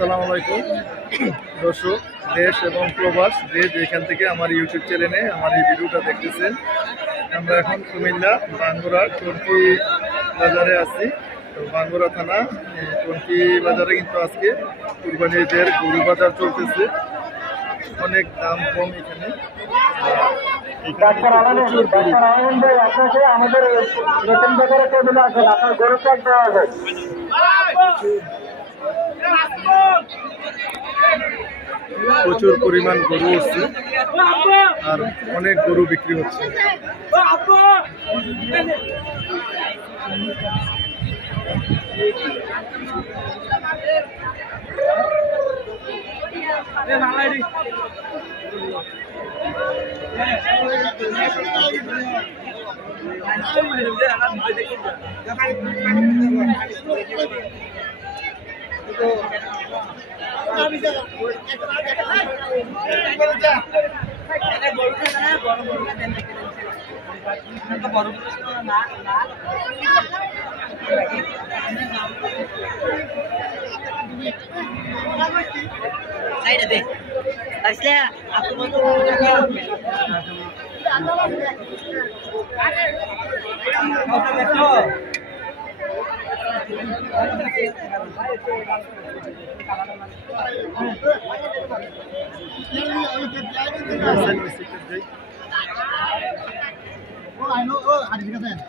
আসসালামু আলাইকুম দর্শক দেশ এবং প্রবাস যে যেখান থেকে আমার ইউটিউব চ্যানেলে আমার এই ভিডিওটা দেখতেছেন। আমরা এখন কুমিল্লা বাঙ্গুরা টঙ্কি বাজারে আছি। তো বাঙ্গুরা থানা টঙ্কি বাজারে কিন্তু আজকে কুরবানি ঈদের গরু বাজার চলতেছে। অনেক দাম কম এখানে। প্রচুর পরিমাণ গরু হচ্ছে আর অনেক গরু বিক্রি হচ্ছে।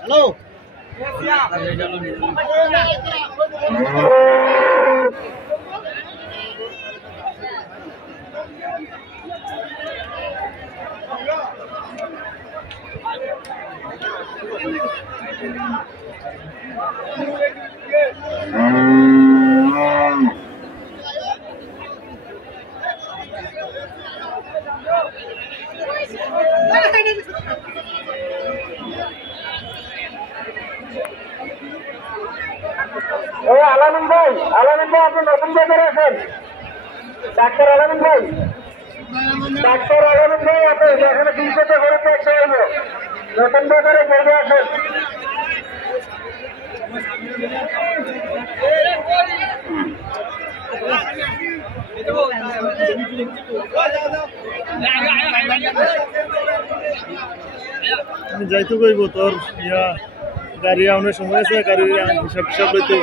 Hello. আলামিন ভাই আপনি নতুন বাজারে আছেন? ডাক্তার আলামিন ভাই আপনি এখানে 200 করে একশো হইব। নতুন বাজারে করবে আছেন? আমি যাইতে কইব তোর ইয়া গাড়ি আনার সময় আছে, গাড়ির হিসাব লইতে